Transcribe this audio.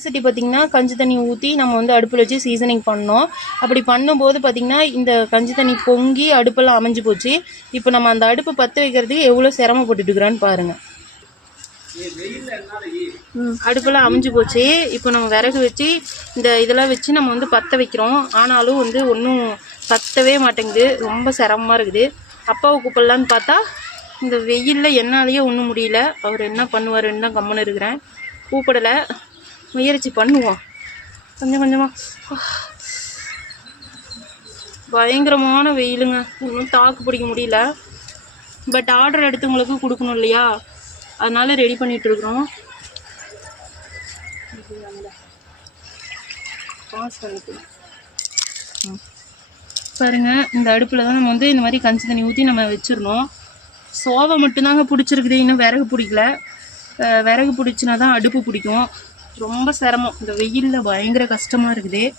சட்டி பார்த்திங்கன்னா கஞ்சி தண்ணி ஊற்றி நம்ம வந்து அடுப்பில் வச்சு சீசனிங் பண்ணோம். அப்படி பண்ணும்போது பார்த்திங்கன்னா இந்த கஞ்சி தண்ணி பொங்கி அடுப்பெல்லாம் அமைஞ்சு போச்சு. இப்போ நம்ம அந்த அடுப்பு பற்ற வைக்கிறதுக்கு எவ்வளோ சிரமப்பட்டுட்டு இருக்கிறான்னு பாருங்கள் அடுப்பெல்லாம் அமைஞ்சு போச்சு. இப்போ நம்ம விறகு வச்சு இந்த இதெல்லாம் வச்சு நம்ம வந்து பற்ற வைக்கிறோம். ஆனாலும் வந்து ஒன்றும் பற்றவே மாட்டேங்குது. ரொம்ப சிரமமாக இருக்குது. அப்பாவை கூப்பிடலான்னு பார்த்தா இந்த வெயிலில் என்னாலேயே ஒன்றும் முடியல. அவர் என்ன பண்ணுவாருன்னு தான் கம்முன்னு இருக்கிறேன். கூப்பிடலை. முயற்சி பண்ணுவோம். கொஞ்சம் கொஞ்சமாக பயங்கரமான வெயிலுங்க. இன்னும் தாக்கு பிடிக்க முடியல. பட் ஆர்டர் எடுத்தவங்களுக்கு கொடுக்கணும் இல்லையா? அதனால் ரெடி பண்ணிகிட்ருக்குறோம் இருக்கிறோம். பாஸ் பண்ணிக்கலாம். ம். பாருங்க இந்த அடுப்பில் தான் நம்ம வந்து இந்த மாதிரி கஞ்சி தண்ணி ஊற்றி நம்ம வச்சிடணும். சோவை மட்டும்தாங்க பிடிச்சிருக்குது. இன்னும் விறகு பிடிக்கல. விறகு பிடிச்சினா தான் அடுப்பு பிடிக்கும். ரொம்ப சிரமம். இந்த வெயிலில் பயங்கர கஷ்டமாக இருக்குது.